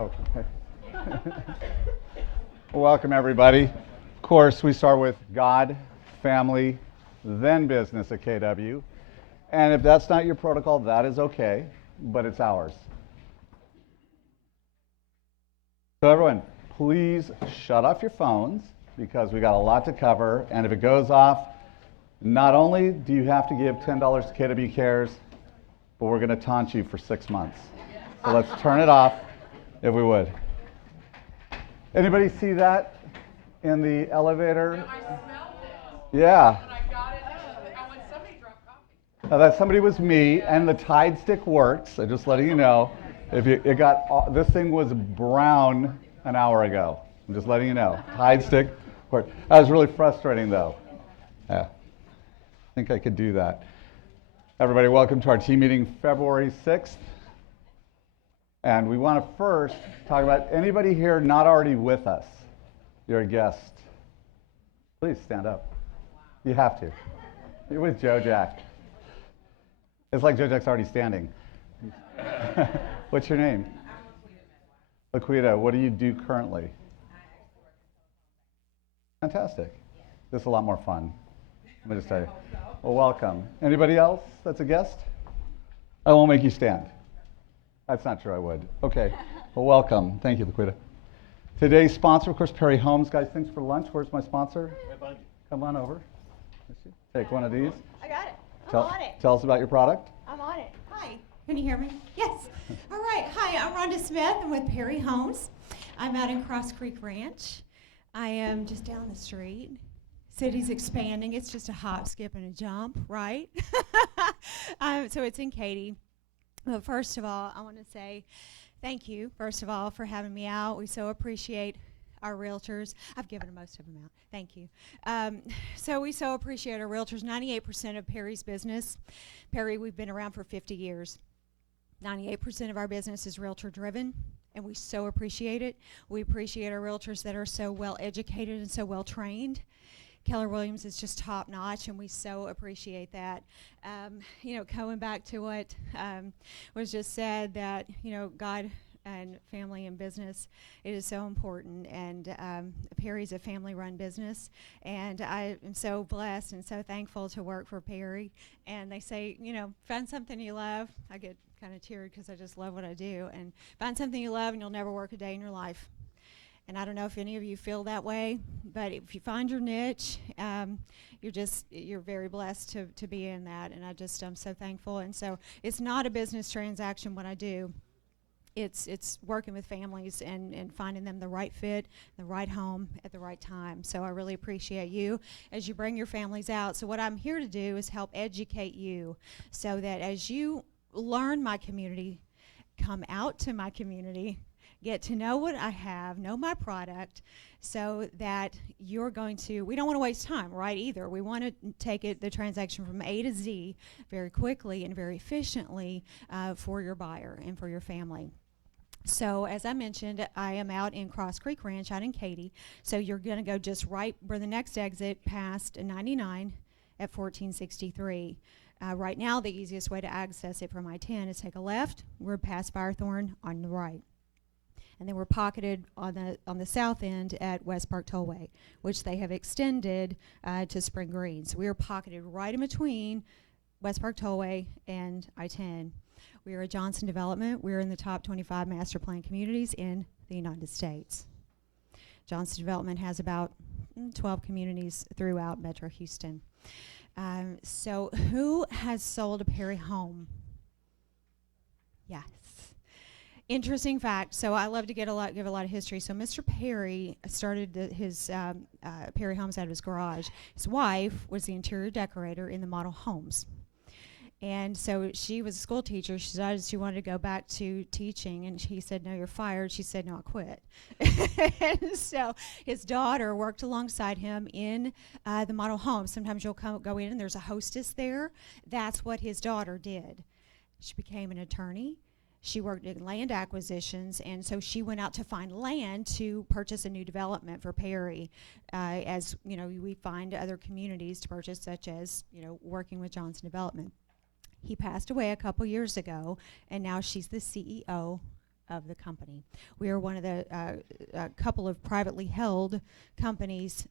Okay. Welcome, everybody. Of course, we start with God, family, then business at KW. And if that's not your protocol, that is okay, but it's ours. So, everyone, please shut off your phones because we got a lot to cover. And if it goes off, not only do you have to give $10 to KW Cares, but we're going to taunt you for 6 months. So let's turn it off if we would. Anybody see that in the elevator? I smelled it. Yeah. When I got it, I went, somebody dropped coffee. That somebody was me, and the Tide stick works. I'm just letting you know. If you, it got this thing was brown an hour ago. I'm just letting you know. Tide stick works. That was really frustrating, though. Yeah. I think I could do that. Everybody, welcome to our team meeting February 6th. And we want to first talk about anybody here not already with us. You're a guest. Please stand up. You have to. You're with Joe Jack. It's like Joe Jack's already standing. What's your name? Laquita. What do you do currently? Fantastic. This is a lot more fun. Let me just tell you. Well, welcome. Anybody else that's a guest? I won't make you stand. That's not true, I would. Okay. Well, welcome. Thank you, Laquita. Today's sponsor, of course, Perry Homes. Guys, thanks for lunch. Where's my sponsor? Right behind you. Come on over. Take one of these. I got it. I'm on it. Tell us about your product. I'm on it. Hi. Can you hear me? Yes. All right. Hi, I'm Rhonda Smith. I'm with Perry Homes. I'm out in Cross Creek Ranch. I am just down the street. City's expanding. It's just a hop, skip, and a jump, right? So it's in Katy. Well, first of all, I want to say thank you, first of all, for having me out. We so appreciate our realtors. I've given most of them out. Thank you. So we so appreciate our realtors. 98% of Perry's business. Perry, we've been around for 50 years. 98% of our business is realtor-driven, and we so appreciate it. We appreciate our realtors that are so well-educated and so well-trained. Keller Williams is just top notch, and we so appreciate that. Going back to what was just said, that, God and family and business, it is so important. And Perry's a family-run business, and I am so blessed and so thankful to work for Perry. And they say, find something you love. I get kind of teared because I just love what I do. And find something you love, and you'll never work a day in your life. And I don't know if any of you feel that way, but if you find your niche, you're very blessed to be in that. And I'm so thankful. And so it's not a business transaction what I do. It's working with families and finding them the right fit, the right home at the right time. So I really appreciate you as you bring your families out. So what I'm here to do is help educate you so that as you learn my community, come out to my community, get to know what I have, know my product, so that you're going to, we don't want to waste time, right, either. We want to take the transaction from A to Z very quickly and very efficiently for your buyer and for your family. So as I mentioned, I am out in Cross Creek Ranch out in Katy. So you're going to go just right where the next exit past 99 at 1463. Right now, the easiest way to access it from I-10 is take a left. We're past Firethorn on the right. And then we're pocketed on the south end at West Park Tollway, which they have extended to Spring Green. So we are pocketed right in between West Park Tollway and I-10. We are a Johnson development. We're in the top 25 master plan communities in the United States. Johnson Development has about 12 communities throughout Metro Houston. So who has sold a Perry home? Yes. Interesting fact. So I love to give a lot of history. So Mr. Perry started his Perry Homes out of his garage. His wife was the interior decorator in the model homes. And so she was a school teacher. She decided she wanted to go back to teaching, and he said, "No, you're fired." She said, "No, I quit." And so his daughter worked alongside him in the model home. Sometimes you'll go in and there's a hostess there. That's what his daughter did. She became an attorney. She worked in land acquisitions, and so she went out to find land to purchase a new development for Perry. As we find other communities to purchase, such as working with Johnson Development. He passed away a couple years ago, and now she's the CEO of the company. We are one of the a couple of privately held companies,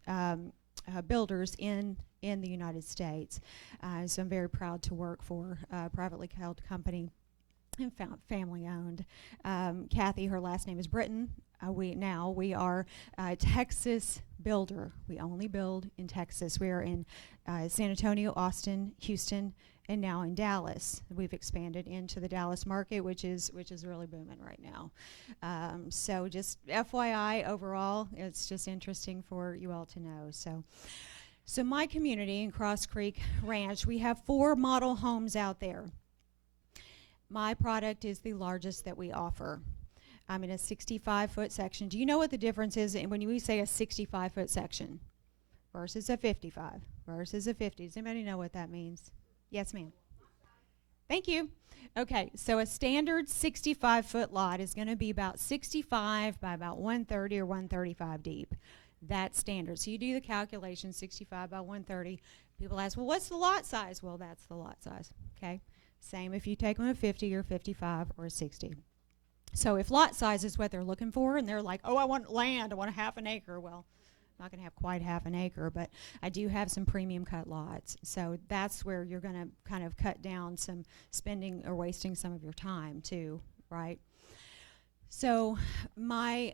builders in the United States. So I'm very proud to work for a privately held company and family owned. Kathy, her last name is Britton. We are a Texas builder. We only build in Texas. We are in San Antonio, Austin, Houston, and now in Dallas. We've expanded into the Dallas market, which is really booming right now. So just FYI, overall, it's just interesting for you all to know. So my community in Cross Creek Ranch, we have 4 model homes out there. My product is the largest that we offer. I'm in a 65-foot section. Do you know what the difference is when we say a 65-foot section versus a 55 versus a 50? Does anybody know what that means? Yes, ma'am. Thank you. Okay, so a standard 65-foot lot is going to be about 65 by about 130 or 135 deep. That's standard. So you do the calculation, 65 by 130. People ask, well, what's the lot size? Well, that's the lot size, okay? Same if you take them a 50 or 55 or a 60. So if lot size is what they're looking for, and they're like, oh, I want land, I want a half an acre. Well, I'm not going to have quite half an acre, but I do have some premium cut lots. So that's where you're going to kind of cut down some spending or wasting some of your time too, right? So my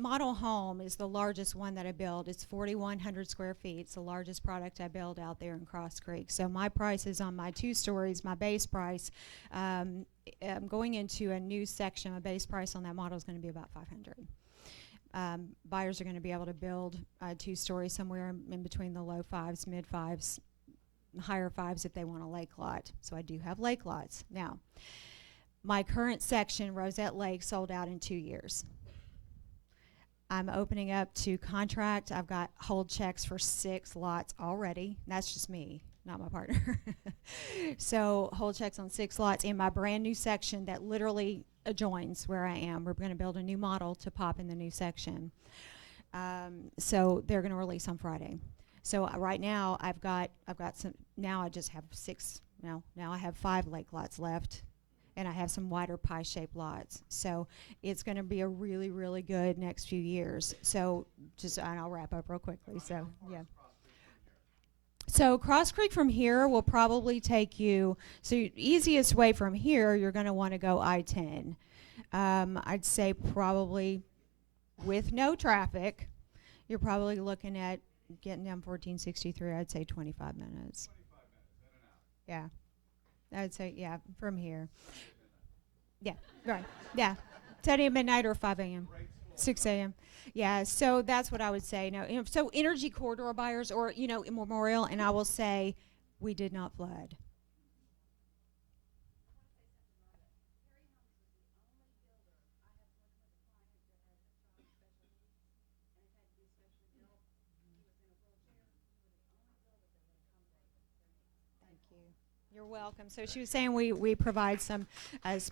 model home is the largest one that I build. It's 4,100 square feet. It's the largest product I build out there in Cross Creek. So my prices on my 2 stories, my base price, I'm going into a new section. My base price on that model is going to be about $500. Buyers are going to be able to build 2 stories somewhere in between the low 5s, mid 5s, higher 5s if they want a lake lot. So I do have lake lots. Now, my current section, Rosette Lake, sold out in 2 years. I'm opening up to contract. I've got hold checks for 6 lots already. That's just me, not my partner. So hold checks on 6 lots in my brand new section that literally adjoins where I am. We're going to build a new model to pop in the new section. So they're going to release on Friday. So right now I've got some. Now I just have 6. Now I have 5 lake lots left. And I have some wider pie-shaped lots. So it's going to be a really, really good next few years. So and I'll wrap up real quickly. So, yeah. So Cross Creek from here will probably take you, so easiest way from here, you're going to want to go I-10. I'd say probably with no traffic, you're probably looking at getting down 1463, I'd say 25 minutes. Yeah. I would say, yeah, from here. Yeah, right. Yeah. 10 a.m. midnight or 5 a.m. 6 a.m. Yeah, so that's what I would say. Now, so energy corridor buyers or, in Memorial, and I will say we did not flood. You're welcome. So she was saying we provide some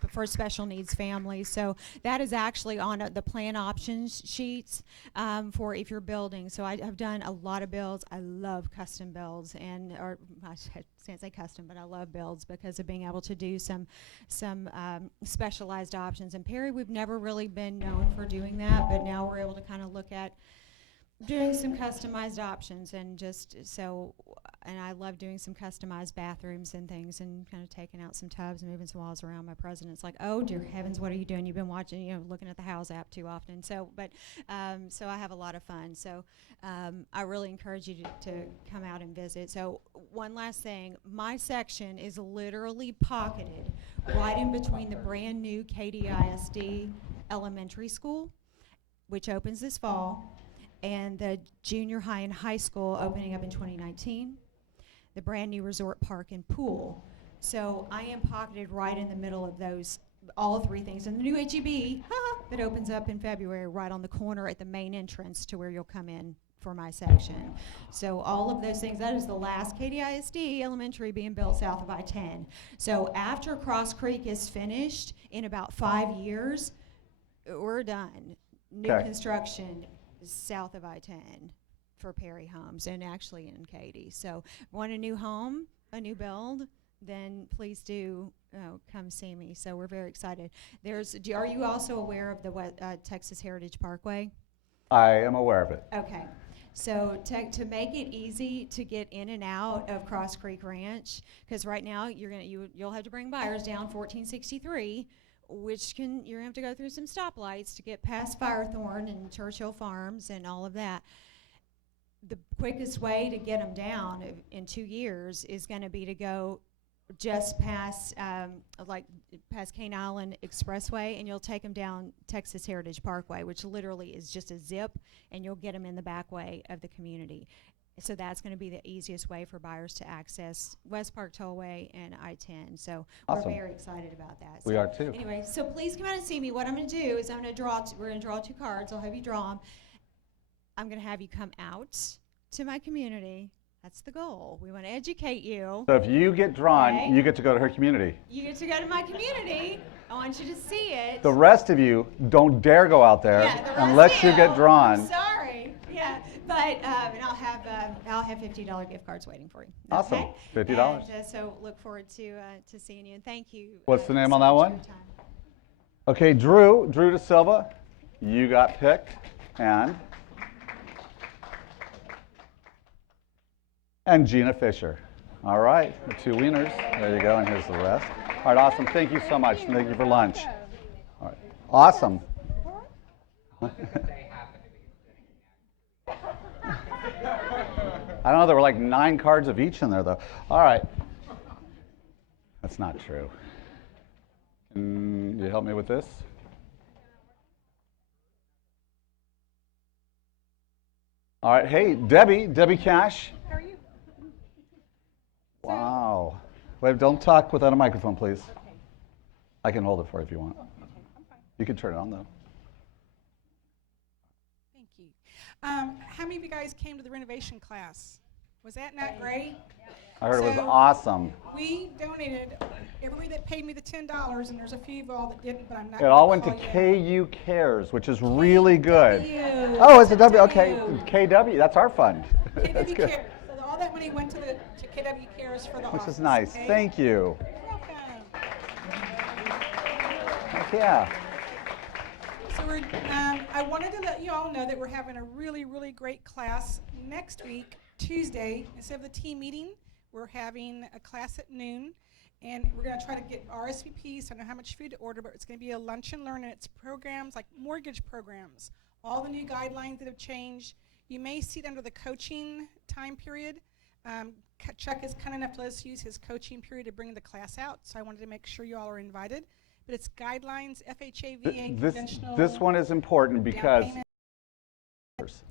for special needs families. So that is actually on the plan options sheets for if you're building. So I have done a lot of builds. I love custom builds, or I can't say custom, but I love builds because of being able to do some specialized options. And Perry, we've never really been known for doing that, but now we're able to kind of look at doing some customized options and and I love doing some customized bathrooms and things and kind of taking out some tubs and moving some walls around. My president's like, oh dear heavens, what are you doing? You've been watching, looking at the House app too often. So I have a lot of fun. So I really encourage you to come out and visit. So one last thing, my section is literally pocketed right in between the brand new KDISD elementary school, which opens this fall, and the junior high and high school opening up in 2019, the brand new resort park and pool. So I am pocketed right in the middle of those, all 3 things. And the new HEB that opens up in February right on the corner at the main entrance to where you'll come in for my section. So all of those things, that is the last KDISD elementary being built south of I-10. So after Cross Creek is finished in about 5 years, we're done. New construction south of I-10 for Perry Homes and actually in Katy. So want a new home, a new build, then please do come see me. So we're very excited. Are you also aware of the Texas Heritage Parkway? I am aware of it. Okay. So to make it easy to get in and out of Cross Creek Ranch, because right now you'll have to bring buyers down 1463, which you're gonna have to go through some stoplights to get past Firethorn and Churchill Farms and all of that. The quickest way to get them down in 2 years is going to be to go just past Cane Island Expressway, and you'll take them down Texas Heritage Parkway, which literally is just a zip, and you'll get them in the back way of the community. So that's going to be the easiest way for buyers to access West Park Tollway and I-10. So Awesome. We're very excited about that. We are too. Anyway, so please come out and see me. What I'm going to do is we're going to draw 2 cards. I'll have you draw them. I'm going to have you come out to my community. That's the goal. We want to educate you. So if you get drawn, Okay. you get to go to her community. You get to go to my community. I want you to see it. The rest of you don't dare go out there Yeah, the rest unless of you get drawn. I'm sorry. Yeah, but and I'll have $50 gift cards waiting for you. Awesome. Okay? $50. And, so look forward to seeing you, and thank you. What's the name so on that much one? for your time. Okay, Drew De Silva, you got picked, and Gina Fisher. All right, the 2 wieners. There you go, and here's the rest. All right, awesome. Thank you so much. Thank you for lunch. All right, awesome. I don't know, there were like 9 cards of each in there, though. All right. That's not true. Can you help me with this? All right, hey, Debbie Cash. How are you? Wow. Wait, don't talk without a microphone, please. Okay. I can hold it for you if you want. Okay, I'm fine. You can turn it on, though. Thank you. How many of you guys came to the renovation class? Was that not great? I heard it was So- awesome. We donated, everybody that paid me the $10, and there's a few of all that didn't, but I'm not It all gonna went to call you out. KU Cares, which is really good. KW. Oh, it's a W. Okay, KW. KW. That's our fund. That's KW good. Cares. So all that money went to KW Cares for the Which office. is nice. okay? Thank you. You're welcome. Heck yeah. So I wanted to let you all know that we're having a really, really great class next week, Tuesday. Instead of the team meeting, we're having a class at noon, and we're going to try to get RSVPs. So I don't know how much food to order, but it's going to be a lunch and learn, and it's programs like mortgage programs, all the new guidelines that have changed. You may see it under the coaching time period. Chuck is kind enough to let us use his coaching period to bring the class out, so I wanted to make sure you all are invited. But it's guidelines, FHA, VA, conventional. This one is important down because payment.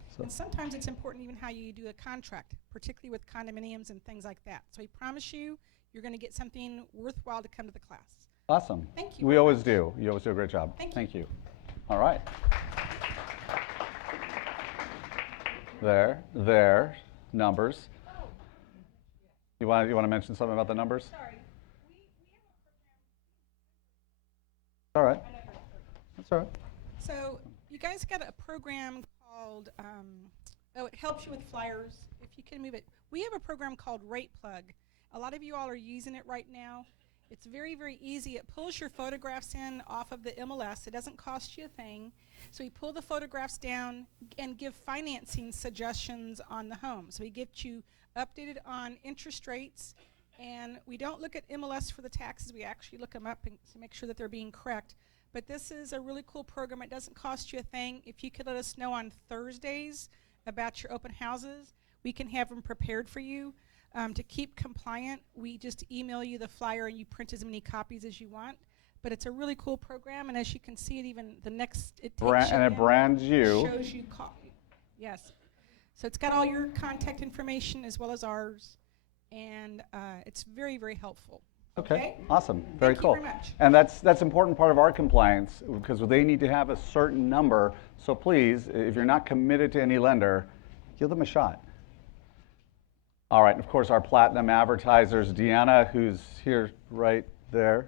so, And sometimes it's important even how you do a contract, particularly with condominiums and things like that. So we promise you, you're going to get something worthwhile to come to the class. awesome. Thank you We very always much. do. You always do a great job. Thank you. you. All right. There, numbers. You want to mention something about the numbers? Sorry. All right. That's all right. So you guys got a program called, it helps you with flyers. If you can move it. We have a program called Rate Plug. A lot of you all are using it right now. It's very, very easy. It pulls your photographs in off of the MLS. It doesn't cost you a thing. So we pull the photographs down and give financing suggestions on the home. So we get you updated on interest rates, and we don't look at MLS for the taxes. We actually look them up and to make sure that they're being correct. But this is a really cool program. It doesn't cost you a thing. If you could let us know on Thursdays about your open houses, we can have them prepared for you. To keep compliant, we just email you the flyer and you print as many copies as you want. But it's a really cool program, and as you can see, it takes you And it down, brands you. shows you yes. So it's got all your contact information as well as ours, and it's very, very helpful. Okay, awesome, very Thank you cool. very much. And that's important part of our compliance because they need to have a certain number. So please, if you're not committed to any lender, give them a shot. All right, and of course our platinum advertisers, Deanna, who's here right there.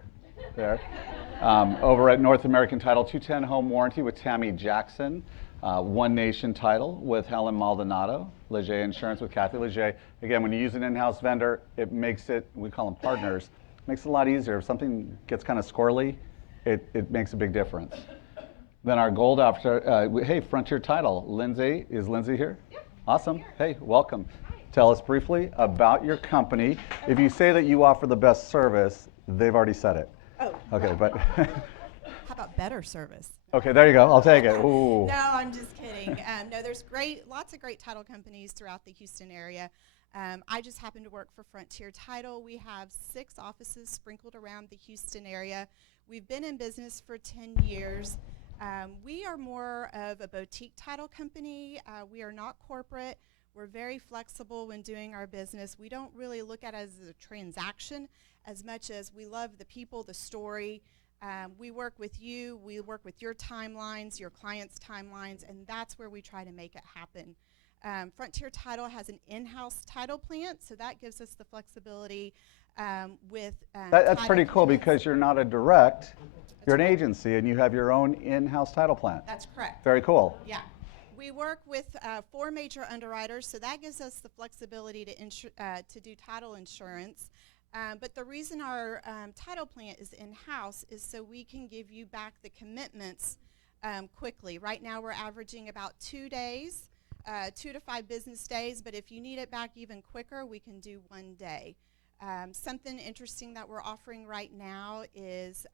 Over at North American Title, 210 home warranty with Tammy Jackson. One Nation Title with Helen Maldonado. Leger Insurance with Kathy Leger. Again, when you use an in-house vendor, it makes it, we call them partners, makes it a lot easier. If something gets kind of squirrely, it makes a big difference. Then our gold officer, hey, Frontier Title, Lindsay, is Lindsay here? Yep. Awesome. Hey, welcome. Hi. Tell us briefly about your company. Okay. If you say that you offer the best service, they've already said it. Oh. Okay, but. How about better service? Okay, there you go. I'll take it. Ooh. No, I'm just kidding. No, there's lots of great title companies throughout the Houston area. I just happen to work for Frontier Title. We have 6 offices sprinkled around the Houston area. We've been in business for 10 years. We are more of a boutique title company. We are not corporate. We're very flexible when doing our business. We don't really look at it as a transaction as much as we love the people, the story. We work with you. We work with your timelines, your clients' timelines, and that's where we try to make it happen. Frontier Title has an in-house title plant, so that gives us the flexibility with That's pretty cool because you're not a direct. You're an agency and you have your own in-house title plant. That's correct. Very cool. Yeah. We work with 4 major underwriters, so that gives us the flexibility to do title insurance. But the reason our title plant is in-house is so we can give you back the commitments quickly. Right now we're averaging about 2 days, 2 to 5 business days, but if you need it back even quicker, we can do 1 day. Something interesting that we're offering right now is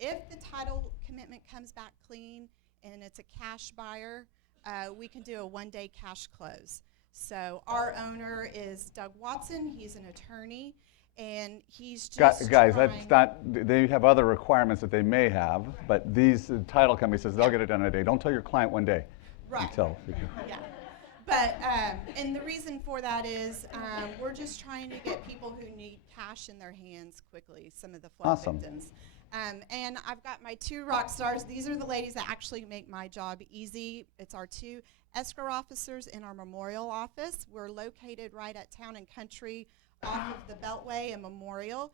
if the title commitment comes back clean and it's a cash buyer, we can do a 1-day cash close. So our owner is Doug Watson. He's an attorney, and he's just guys, that's not. They have other requirements that they may have, but these title company says they'll get it done in a day. Don't tell your client 1 day. Right. Until. Yeah. But and the reason for that is we're just trying to get people who need cash in their hands quickly. Some of the flood victims. And I've got my 2 rock stars. These are the ladies that actually make my job easy. It's our 2 escrow officers in our Memorial office. We're located right at Town and Country off of the Beltway and Memorial.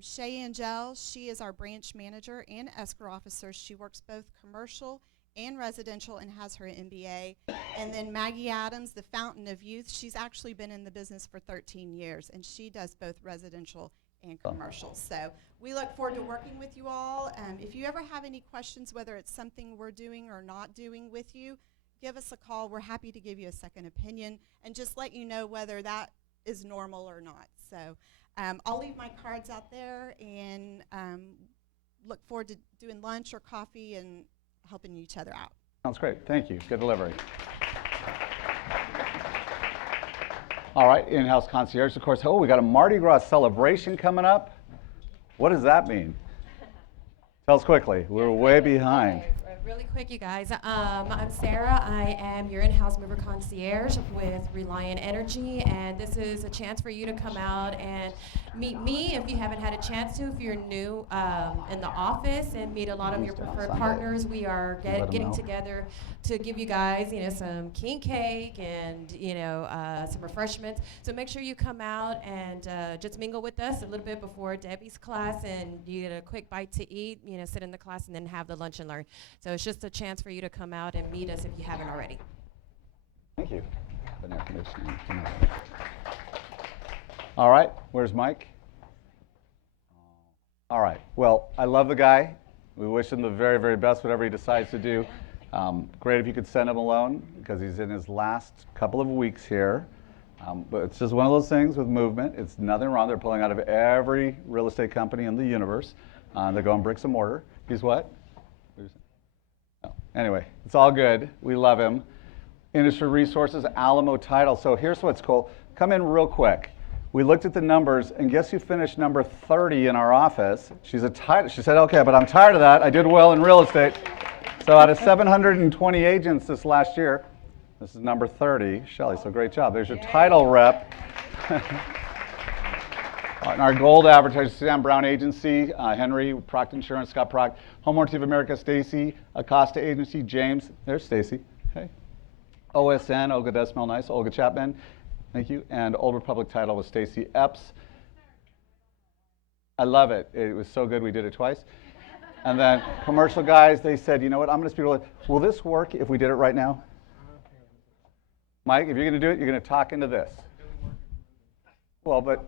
Shay Angel, she is our branch manager and escrow officer. She works both commercial and residential and has her MBA. And then Maggie Adams, the fountain of youth, she's actually been in the business for 13 years, and she does both residential and commercial. So we look forward to working with you all. If you ever have any questions, whether it's something we're doing or not doing with you, give us a call. We're happy to give you a second opinion and just let you know whether that is normal or not. So I'll leave my cards out there and look forward to doing lunch or coffee and helping each other out. Sounds great. Thank you. Good delivery. All right, in-house concierge, of course. Oh, we got a Mardi Gras celebration coming up. What does that mean? Tell us quickly. We're way behind. Okay, really quick, you guys. I'm Sarah. I am your in-house mover concierge with Reliant Energy, and this is a chance for you to come out and meet me if you haven't had a chance to. If you're new in the office, and meet a lot of your preferred partners. We are getting together to give you guys, some king cake and some refreshments. So make sure you come out and just mingle with us a little bit before Debbie's class, and you get a quick bite to eat. Sit in the class and then have the lunch and learn. So it's just a chance for you to come out and meet us if you haven't already. Thank you. All right, where's Mike? All right, well, I love the guy. We wish him the very, very best, whatever he decides to do. Great if you could send him alone, because he's in his last couple of weeks here. But it's just one of those things with movement. It's nothing wrong. They're pulling out of every real estate company in the universe. They're going bricks and mortar. He's what? Oh. Anyway, it's all good. We love him. Industry Resources, Alamo Title. So here's what's cool. Come in real quick. We looked at the numbers, and guess who finished number 30 in our office? She said, okay, but I'm tired of that. I did well in real estate. So out of 720 agents this last year, this is number 30. Shelly, so great job. There's your title rep. And our gold advertiser, Sam Brown Agency, Henry, Proctor Insurance, Scott Proct, Home Warranty of America, Stacy, Acosta Agency, James, there's Stacy, hey. OSN, Olga does smell nice, Olga Chapman, thank you, and Old Republic Title with Stacy Epps. I love it. It was so good we did it twice. And then commercial guys, they said, you know what, I'm going to speak real. Will this work if we did it right now? Mike, if you're going to do it, you're going to talk into this. Well, but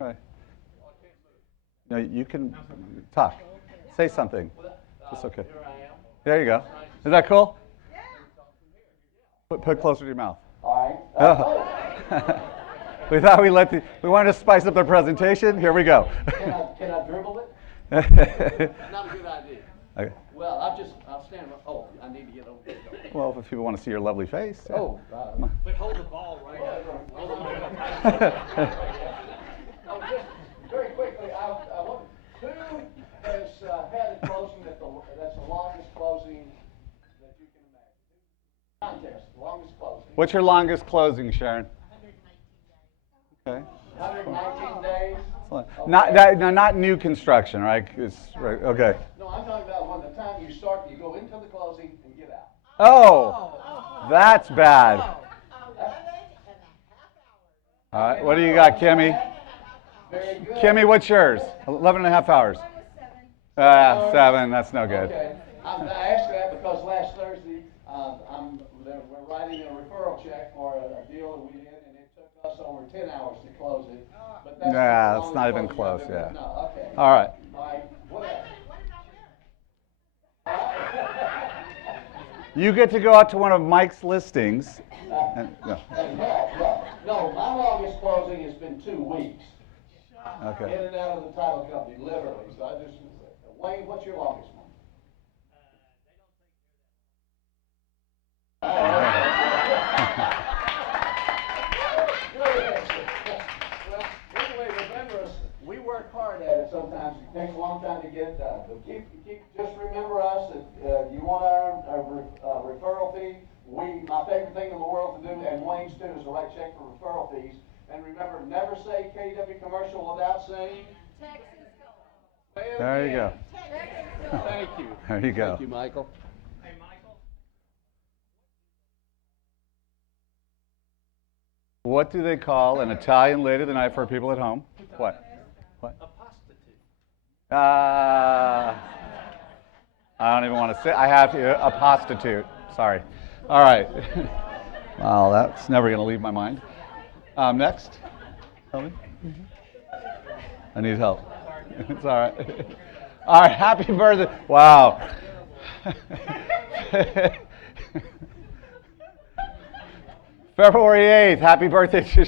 right. No, you can talk. Say something. It's okay. There you go. Is that cool? Put it closer to your mouth. All right. We thought we wanted to spice up the presentation. Here we go. Can I dribble it? Not a good idea. Okay. Well, I'll stand. Oh, I need to get over there. Well, if people want to see your lovely face. Yeah. Oh, But hold the ball right up. Oh, just very quickly, I want who has had a closing that's the longest closing that you can imagine? Contest, longest closing. What's your longest closing, Sharon? 119 days. Okay. Not new construction, right? Right. Okay. No, I'm talking about when the time you start, you go into the closing and get out. Oh, that's bad. All right, what do you got, Kimmy? Very good. Kimmy, what's yours? 11 and a half hours. 7. That's no good. Okay. I asked that because last Thursday, we're writing a referral check for a deal that we did, and it took us over 10 hours to close it. But that's Nah, the it's not even longest close, closing I've yeah. ever done. No, okay. All right. All right. What else? You get to go out to one of Mike's listings. No, my longest closing has been 2 weeks. Okay. In and out of the title company, literally. So I just, Wayne, what's your longest one? Well, anyway, remember us. We work hard at it sometimes. It takes a long time to get it done. But just remember us. If you want our referral fee, my favorite thing in the world to do, and Wayne's too, is to write check for referral fees. And remember, never say KW commercial without saying Texas. There you go. Thank you. There you go. Thank you, Michael. Hey, Michael. What do they call an Italian lady of the night for people at home? What? What? A prostitute. I don't even want to say. I have to. A prostitute. Sorry. All right. Wow, that's never going to leave my mind. Next. Tell me. I need help. It's all right. All right. Happy birthday. Wow. February 8th. Happy birthday to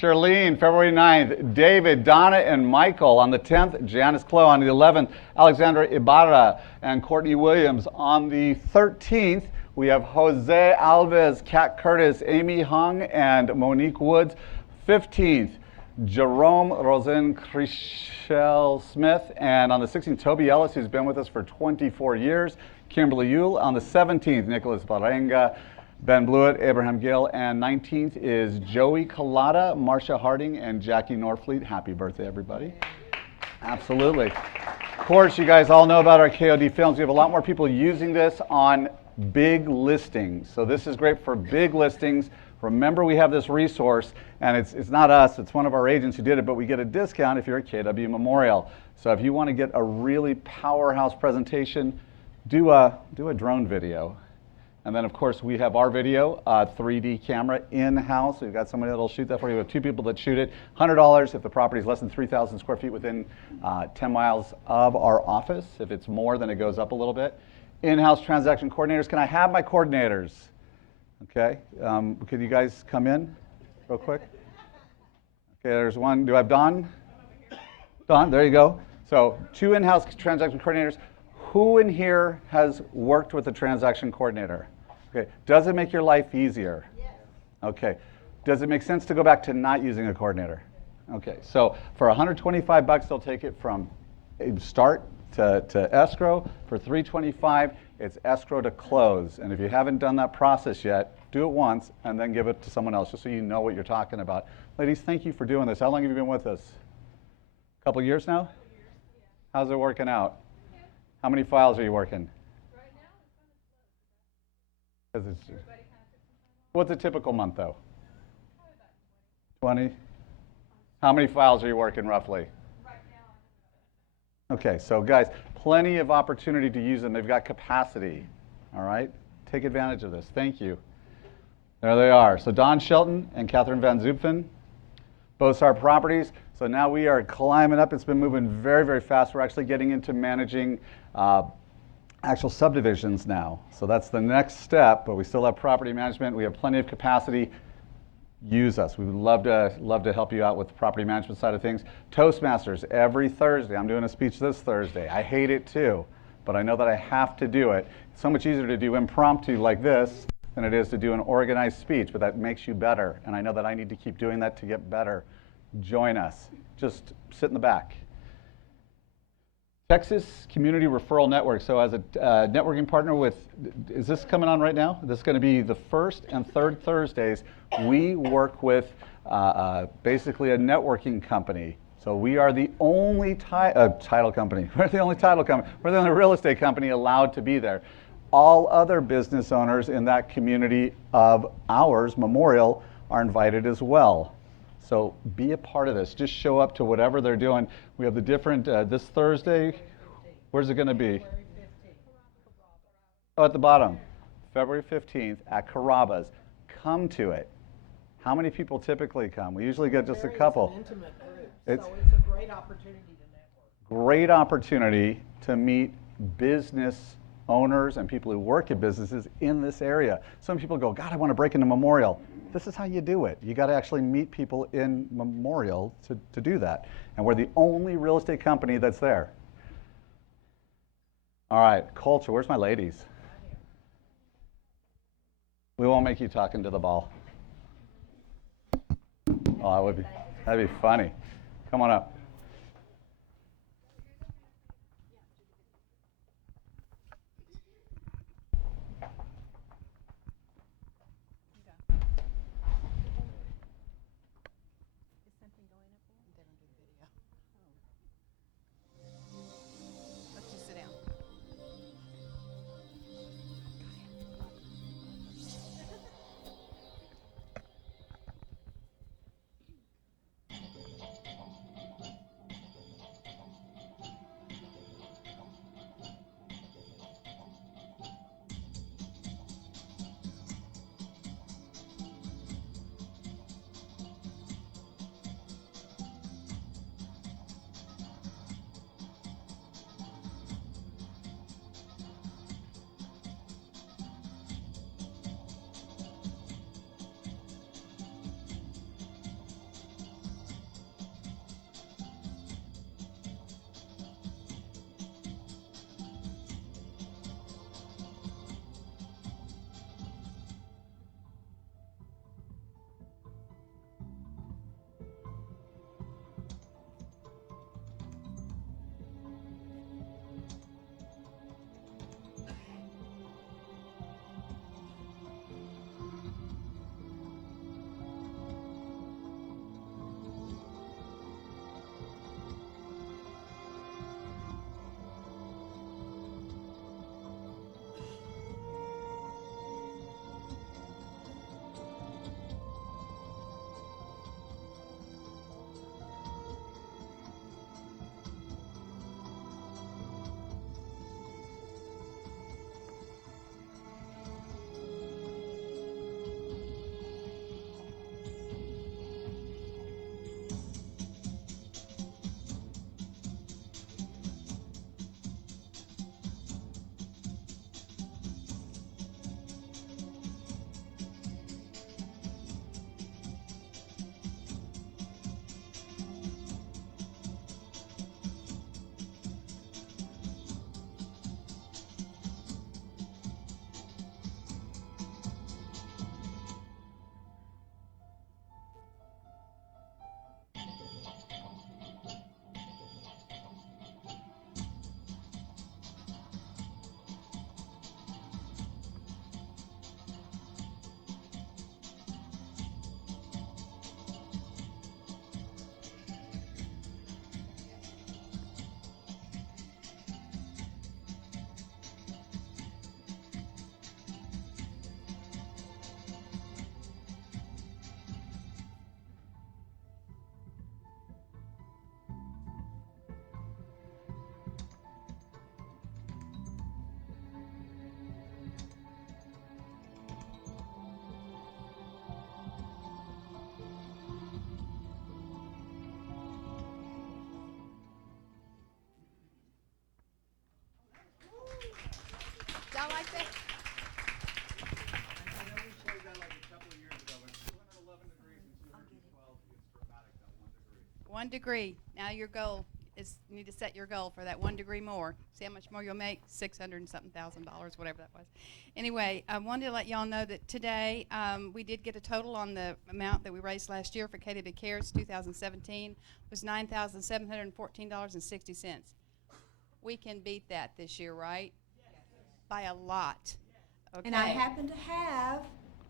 Charlene. February 9th. David, Donna, and Michael. On the 10th, Janice Clough. On the 11th, Alexandra Ibarra and Courtney Williams. On the 13th, we have Jose Alves, Kat Curtis, Amy Hung, and Monique Woods. 15th, Jerome Rosen Chriselle Smith. And on the 16th, Toby Ellis, who's been with us for 24 years. Kimberly Yule. On the 17th, Nicholas Barenga, Ben Blewett, Abraham Gill. And 19th is Joey Collada, Marcia Harding, and Jackie Norfleet. Happy birthday, everybody. Absolutely. Of course, you guys all know about our KOD films. We have a lot more people using this on big listings. So this is great for big listings. Remember, we have this resource, and it's not us, it's one of our agents who did it, but we get a discount if you're at KW Memorial. So if you want to get a really powerhouse presentation, do a drone video. And then, of course, we have our video, 3D camera in-house. We've got somebody that'll shoot that for you. We have 2 people that shoot it. $100 if the property is less than 3,000 square feet within 10 miles of our office. If it's more, then it goes up a little bit. In-house transaction coordinators. Can I have my coordinators? Okay. Could you guys come in real quick? Okay, there's one. Do I have Don? Don, there you go. So 2 in-house transaction coordinators. Who in here has worked with a transaction coordinator? Okay. Does it make your life easier? Yes. Okay. Does it make sense to go back to not using a coordinator? Okay. So for $125, they'll take it from start to escrow. For $325, it's escrow to close. And if you haven't done that process yet, do it once and then give it to someone else just so you know what you're talking about. Ladies, thank you for doing this. How long have you been with us? A couple years now? How's it working out? How many files are you working? Right now, it's kind of slow. What's a typical month, though? 20? How many files are you working, roughly? Right now, Okay, so guys, plenty of opportunity to use them. They've got capacity. All right, take advantage of this. Thank you. There they are. So Don Shelton and Catherine Van Zupfen, both our properties. So now we are climbing up. It's been moving very, very fast. We're actually getting into managing actual subdivisions now. So that's the next step, but we still have property management. We have plenty of capacity. Use us. We would love to help you out with the property management side of things. Toastmasters every Thursday. I'm doing a speech this Thursday. I hate it too, but I know that I have to do it. It's so much easier to do impromptu like this than it is to do an organized speech, but that makes you better. And I know that I need to keep doing that to get better. Join us. Just sit in the back. Texas Community Referral Network. So as a networking partner with, is this coming on right now? This is going to be the first and third Thursdays. We work with basically a networking company. So we are the only title company. We're the only title company. We're the only real estate company allowed to be there. All other business owners in that community of ours, Memorial, are invited as well. So be a part of this. Just show up to whatever they're doing. We have the different, this Thursday, where's it going to be? Oh, at the bottom. February 15th at Carrabba's. Come to it. How many people typically come? We usually get just a couple. It's an intimate group, It's so it's a great opportunity to network. great opportunity to meet business owners and people who work at businesses in this area. Some people go, God, I want to break into Memorial. This is how you do it. You got to actually meet people in Memorial to do that. And we're the only real estate company that's there. All right, culture. Where's my ladies? We won't make you talk into the ball. Oh, that'd be funny. Come on up. Let's just sit down. Y'all like that? I know we showed that like a couple of years ago, but 211 degrees and 212 is dramatic, that 1 degree. 1 degree. Now your goal is, you need to set your goal for that 1 degree more. See how much more you'll make? $600 and something thousand, whatever that was. Anyway, I wanted to let y'all know that today we did get a total on the amount that we raised last year for KW Cares 2017 was $9,714.60. We can beat that this year, right? By a lot. Okay. And I happen to have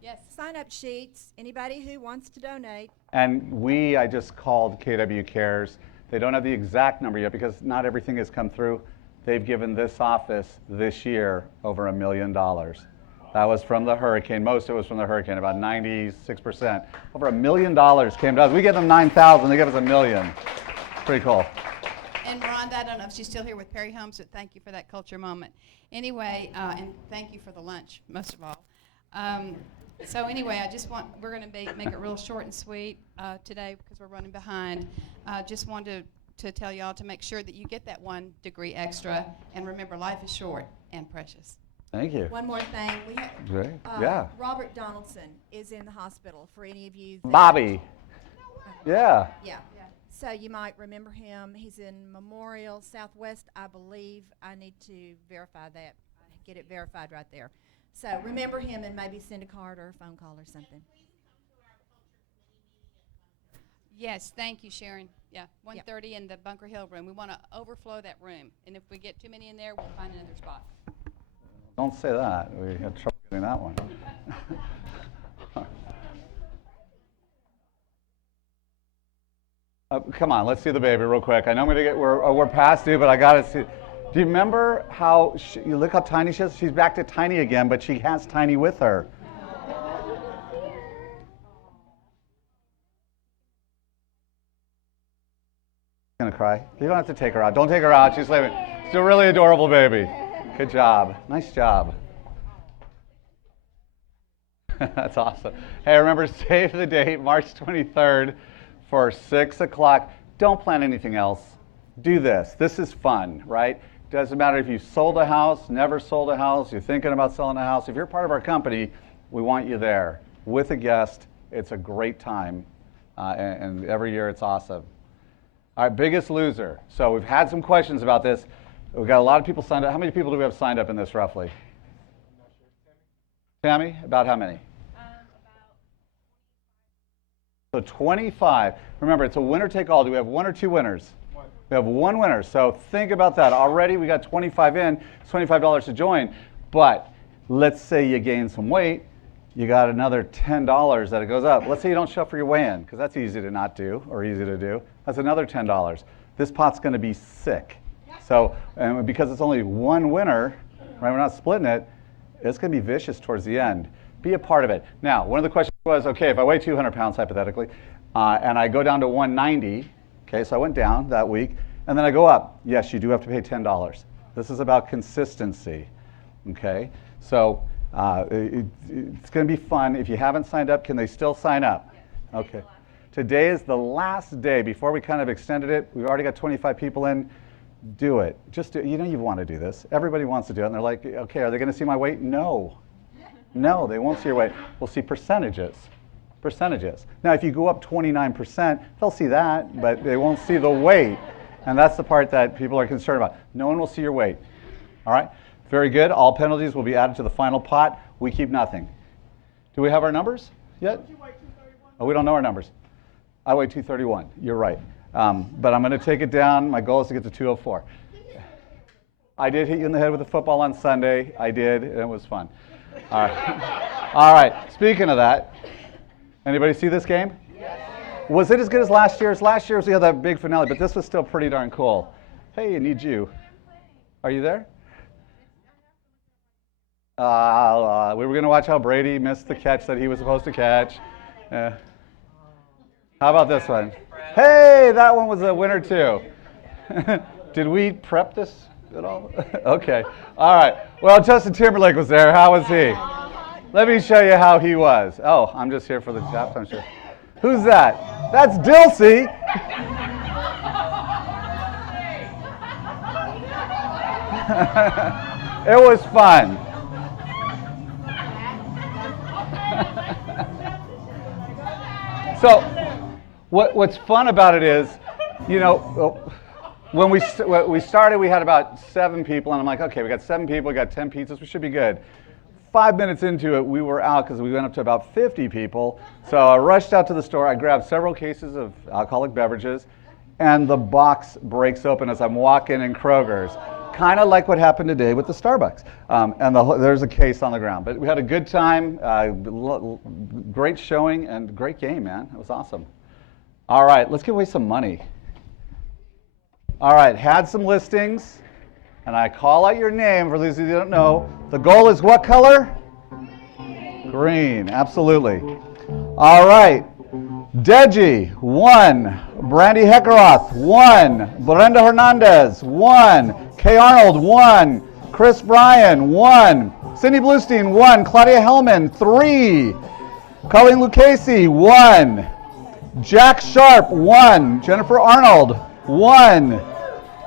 Yes. sign-up sheets. Anybody who wants to donate. And I just called KW Cares. They don't have the exact number yet because not everything has come through. They've given this office this year over $1 million. That was from the hurricane. Most of it was from the hurricane, about 96%. Over $1 million came to us. We gave them 9,000, they gave us $1 million. Pretty cool. And Rhonda, I don't know if she's still here with Perry Holmes, but thank you for that culture moment. Anyway, and thank you for the lunch, most of all. So anyway, we're going to make it real short and sweet today because we're running behind. Just wanted to tell y'all to make sure that you get that 1 degree extra. And remember, life is short and precious. Thank you. One more thing. We have, Great. Yeah. Robert Donaldson is in the hospital for any of you. Bobby. Yeah. Yeah. So you might remember him. He's in Memorial Southwest, I believe. I need to verify that, get it verified right there. So remember him and maybe send a card or a phone call or something. Yes, thank you, Sharon. Yeah, 1:30 in the Bunker Hill room. We want to overflow that room. And if we get too many in there, we'll find another spot. Don't say that. We had trouble getting that one. Come on, let's see the baby real quick. I know we're past due, but I gotta see. Do you remember how you look how tiny she is? She's back to tiny again, but she has Tiny with her. Gonna cry? You don't have to take her out. Don't take her out. She's sleeping. She's a really adorable baby. Good job. Nice job. That's awesome. Hey, remember, save the date, March 23rd for 6 o'clock. Don't plan anything else. Do this. This is fun, right? Doesn't matter if you sold a house, never sold a house, you're thinking about selling a house. If you're part of our company, we want you there with a guest. It's a great time, and every year it's awesome. All right, biggest loser. So we've had some questions about this. We've got a lot of people signed up. How many people do we have signed up in this roughly? Tammy, about how many? So 25. Remember, it's a winner take all. Do we have 1 or 2 winners? One. We have 1 winner. So think about that. Already we got 25 in. It's $25 to join. But let's say you gain some weight. You got another $10 that it goes up. Let's say you don't show up for your weigh-in, because that's easy to not do or easy to do. That's another $10. This pot's going to be sick. So, and because it's only 1 winner, right? We're not splitting it. It's going to be vicious towards the end. Be a part of it. Now, one of the questions was, okay, if I weigh 200 pounds hypothetically, and I go down to 190, okay, so I went down that week, and then I go up. Yes, you do have to pay $10. This is about consistency, okay? So it's going to be fun. If you haven't signed up, can they still sign up? Okay. Today is the last day before we kind of extended it. We've already got 25 people in. Do it. Just do it. You know you want to do this. Everybody wants to do it, and they're like, okay, are they going to see my weight? No. No, they won't see your weight. We'll see percentages. Percentages. Now, if you go up 29%, they'll see that, but they won't see the weight. And that's the part that people are concerned about. No one will see your weight. All right? Very good. All penalties will be added to the final pot. We keep nothing. Do we have our numbers yet? Oh, we don't know our numbers. I weigh 231. You're right. But I'm going to take it down. My goal is to get to 204. I did hit you in the head with a football on Sunday. I did, and it was fun. All right. All right. Speaking of that, anybody see this game? Yes. Was it as good as last year's? Last year's we had that big finale, but this was still pretty darn cool. Hey, I need you. Are you there? We were going to watch how Brady missed the catch that he was supposed to catch. How about this one? Hey, that one was a winner too. Did we prep this at all? Okay. All right. Well, Justin Timberlake was there. How was he? Let me show you how he was. Oh, I'm just here for the halftime show. Who's that? That's Dilsey. It was fun. So what's fun about it is, you know, when we started, we had about 7 people, and I'm like, okay, we got 7 people, we got 10 pizzas, we should be good. 5 minutes into it, we were out because we went up to about 50 people. So I rushed out to the store, I grabbed several cases of alcoholic beverages, and the box breaks open as I'm walking in Kroger's. Kind of like what happened today with the Starbucks. There's a case on the ground. But we had a good time, great showing, and great game, man. It was awesome. All right, let's give away some money. All right, had some listings, and I call out your name for those of you who don't know. The goal is what color? Green, absolutely. All right, Deji, 1. Brandy Heckeroth, 1. Brenda Hernandez, 1. Kay Arnold, 1. Chris Bryan, 1. Cindy Bluestein, 1. Claudia Hellman, 3. Colleen Lucchese, 1. Jack Sharp, 1. Jennifer Arnold, 1.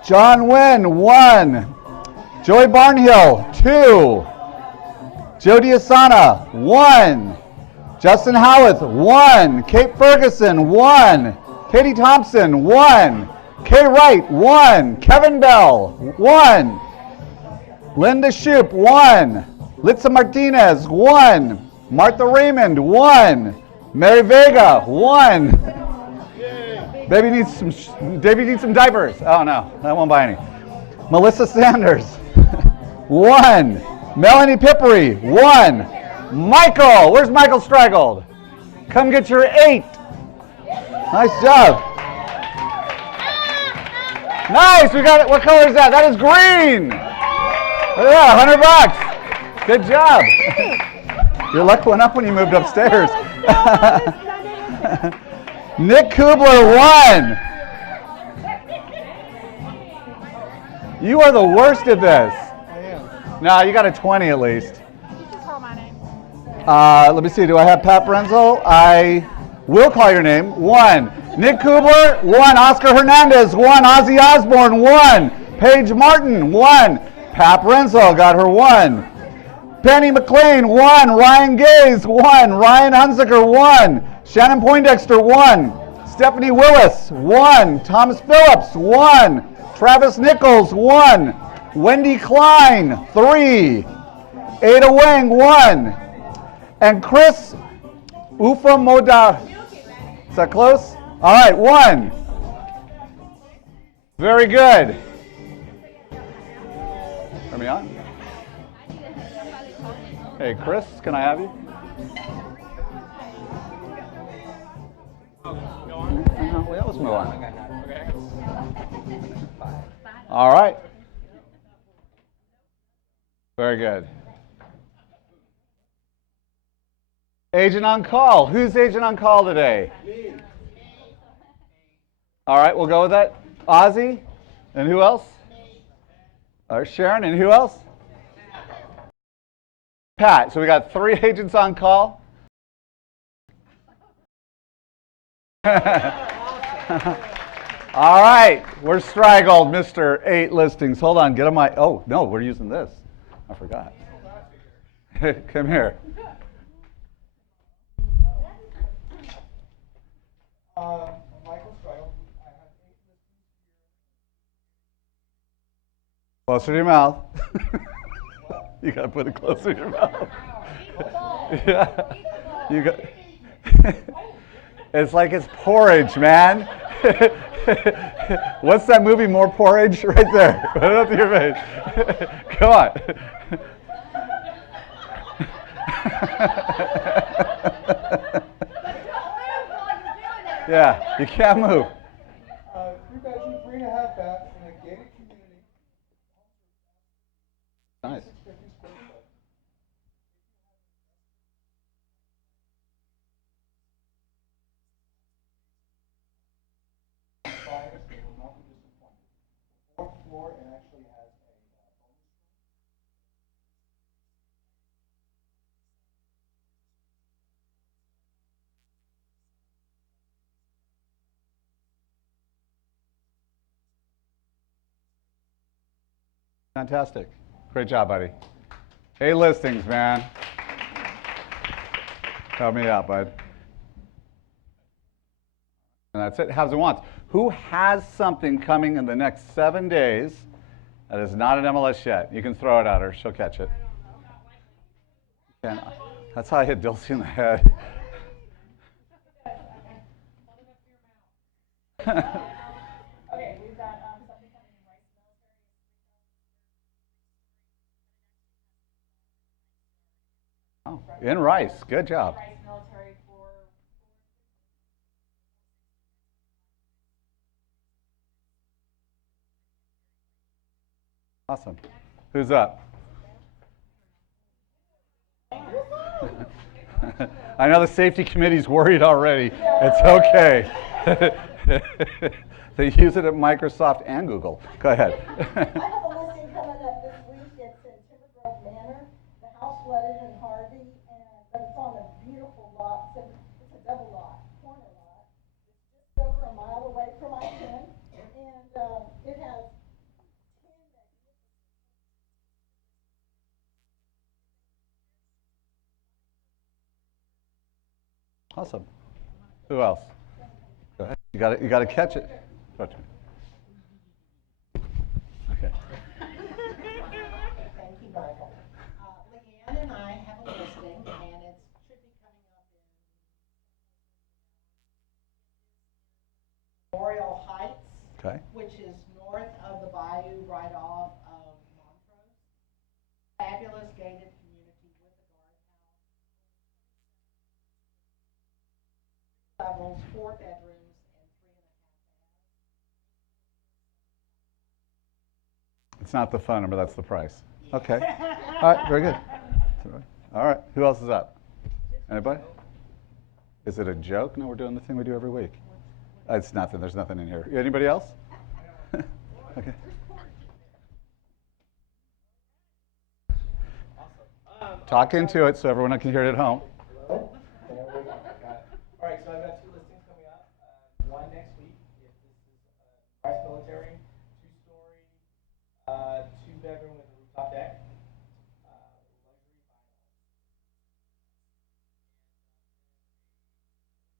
John Wynn, 1. Joey Barnhill, 2. Jody Asana, 1. Justin Howarth, 1. Kate Ferguson, 1. Katie Thompson, 1. Kay Wright, 1. Kevin Bell, 1. Linda Shoup, 1. Litza Martinez, 1. Martha Raymond, 1. Mary Vega, 1. Baby needs some diapers. Oh no, I won't buy any. Melissa Sanders, 1. Melanie Pippery, 1. Michael, where's Michael Straggold? Come get your 8. Nice job. Nice, we got it. What color is that? That is green. Yeah, $100. Good job. Your luck went up when you moved upstairs. Nick Kubler, 1. You are the worst at this. I am. No, you got a 20 at least. Call my name. Let me see, do I have Pat Brenzel? I will call your name. 1. Nick Kubler, 1. Oscar Hernandez, 1. Ozzy Osbourne, 1. Paige Martin, 1. Pat Brenzel got her 1. Penny McLean, 1. Ryan Gaze, 1. Ryan Hunziker, 1. Shannon Poindexter, 1. Stephanie Willis, 1. Thomas Phillips, 1. Travis Nichols, 1. Wendy Klein, 3. Ada Wang, 1. And Chris Ufamoda. Is that close? All right, 1. Very good. Turn me on. Hey, Chris, can I have you? No, let's move on. All right. Very good. Agent on call. Who's agent on call today? Me. All right, we'll go with that. Ozzy. And who else? All right, Sharon. And who else? Pat. So we got 3 agents on call. All right, we're straggled, Mr. 8 listings. Hold on, get on my, oh, no, we're using this. I forgot. Come here. Michael Straggle. I have 8 listings here. Closer to your mouth. You gotta put it closer to your mouth. Yeah. You got. It's like it's porridge, man. What's that movie, More Porridge? Right there. Right up to your face. Come on. Yeah, you can't move. 3-bedroom, 3.5 bath in a gated community. Nice. 650 square foot. Buyers, they will not be disappointed. The 4th floor, it actually has a bonus room. Fantastic. Great job, buddy. 8 listings, man. Help me out, bud. And that's it, has and wants. Who has something coming in the next 7 days that is not an MLS yet? You can throw it at her, she'll catch it. And that's how I hit Dilsey in the head. Okay, we've got something coming in Rice Military. Oh, in Rice, good job. Rice Military for Awesome. Who's up? I know the safety committee's worried already. It's okay. They use it at Microsoft and Google. Go ahead. I have a listing coming up this week. It's in Timber Grove Manor. The house flooded in Harvey, but it's on a beautiful lot. It's a double lot, corner lot. It's just over a mile away from I-10, and it has 10 Awesome. Who else? Go ahead. You got to catch it. Okay. Thank you, Michael. Leanne and I have a listing, and it should be coming up in Memorial Heights, Okay. which is north of the bayou, right off of Montrose. Fabulous gated community with a guardhouse. Levels, 4 bedrooms, and 3.5 baths. It's not the phone number, that's the price. Okay. All right, very good. All right, who else is up? Anybody? Is it a joke? No, we're doing the thing we do every week. It's nothing, there's nothing in here. Anybody else? Okay. Talk into it so everyone can hear it at home. All right, so I've got 2 listings coming up. One next week, if this is Rice Military, 2-story, 2-bedroom with a rooftop deck.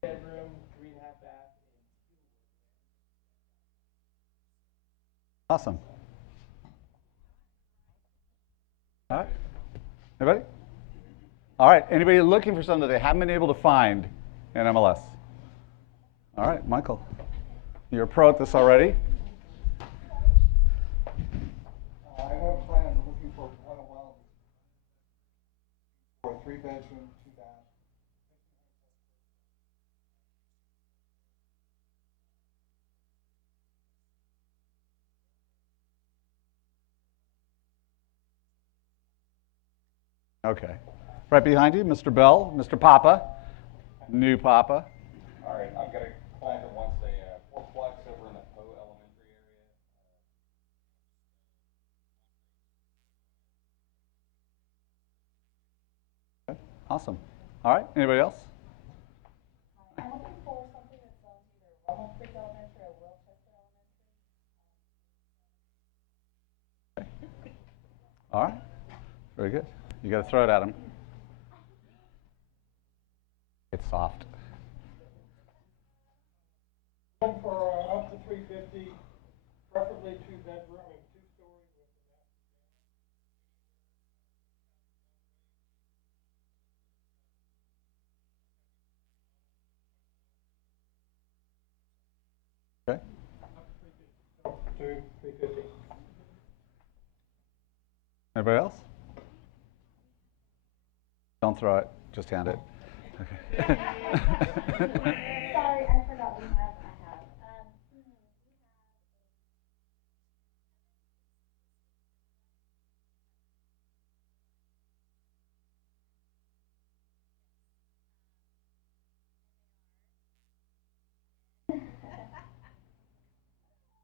Luxury bedroom, 3.5 bath. Awesome. All right. Anybody? All right. Anybody looking for something that they haven't been able to find in MLS? All right, Michael. You're a pro at this already. I have plans, I'm looking for quite a while, for a 3-bedroom, 2-bath. Okay. Right behind you, Mr. Bell, Mr. Papa, new Papa. All right, I've got a client that wants a 4-plex over in the Poe Elementary area. Okay. Awesome. All right. Anybody else? I'm looking for something that's on either Rummel Creek Elementary or Wilchester Elementary. All right. Very good. You got to throw it at him. It's soft. Looking for up to 350, preferably 2-bedroom, 2-story with a Okay. 350. Anybody else? Don't throw it. Just hand it. Okay. Sorry, I forgot we have.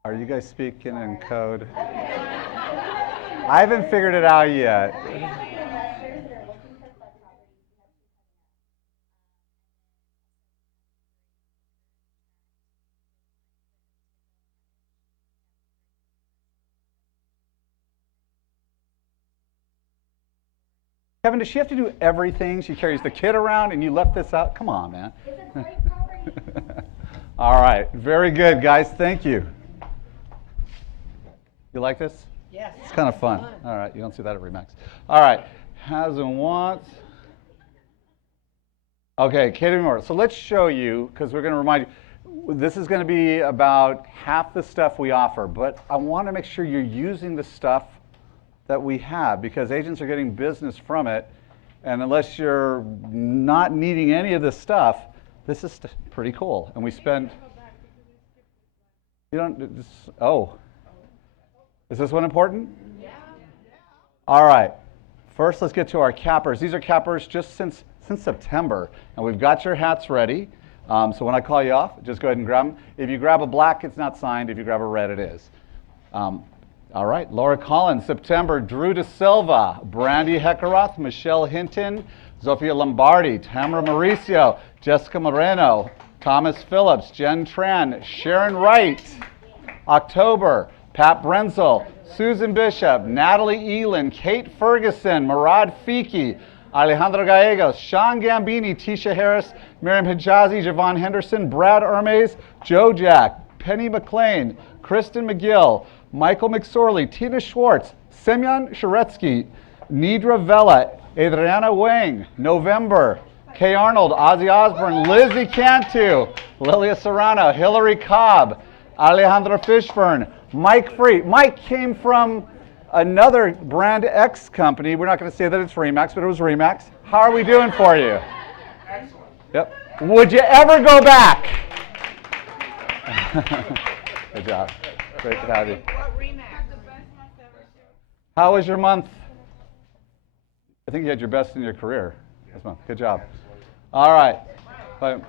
Are you guys speaking in code? I haven't figured it out yet. Kevin, does she have to do everything? She carries the kid around and you left this out? Come on, man. It's a great property. All right, very good, guys. Thank you. You like this? Yes. It's kind of fun. All right, you don't see that at Remax. All right, has and wants. Okay, catering more. So let's show you, because we're going to remind you, this is going to be about half the stuff we offer, but I want to make sure you're using the stuff that we have, because agents are getting business from it, and unless you're not needing any of this stuff, this is pretty cool. And we spend, you don't, this, oh. Is this one important? Yeah. All right. First, let's get to our cappers. These are cappers just since September, and we've got your hats ready. So when I call you off, just go ahead and grab them. If you grab a black, it's not signed. If you grab a red, it is. All right. Laura Collins, September. Drew De Silva, Brandy Hekaroth, Michelle Hinton, Zofia Lombardi, Tamara Mauricio, Jessica Moreno, Thomas Phillips, Jen Tran, Sharon Wright. October. Pat Brenzel, Susan Bishop, Natalie Elin, Kate Ferguson, Murad Fiki, Alejandro Gallegos, Sean Gambini, Tisha Harris, Miriam Hijazi, Javon Henderson, Brad Hermes, Joe Jack, Penny McLean, Kristen McGill, Michael McSorley, Tina Schwartz, Semyon Sharetsky, Nidra Vela, Adriana Wang, November, Kay Arnold, Ozzy Osbourne, Lizzie Cantu, Lilia Serrano, Hillary Cobb, Alejandra Fishburne, Mike Free. Mike came from another brand X company. We're not going to say that it's Remax, but it was Remax. How are we doing for you? Excellent. Yep. Would you ever go back? Good job. Great to have you. How was your month? I think you had your best in your career this month. Good job. All right. Bye.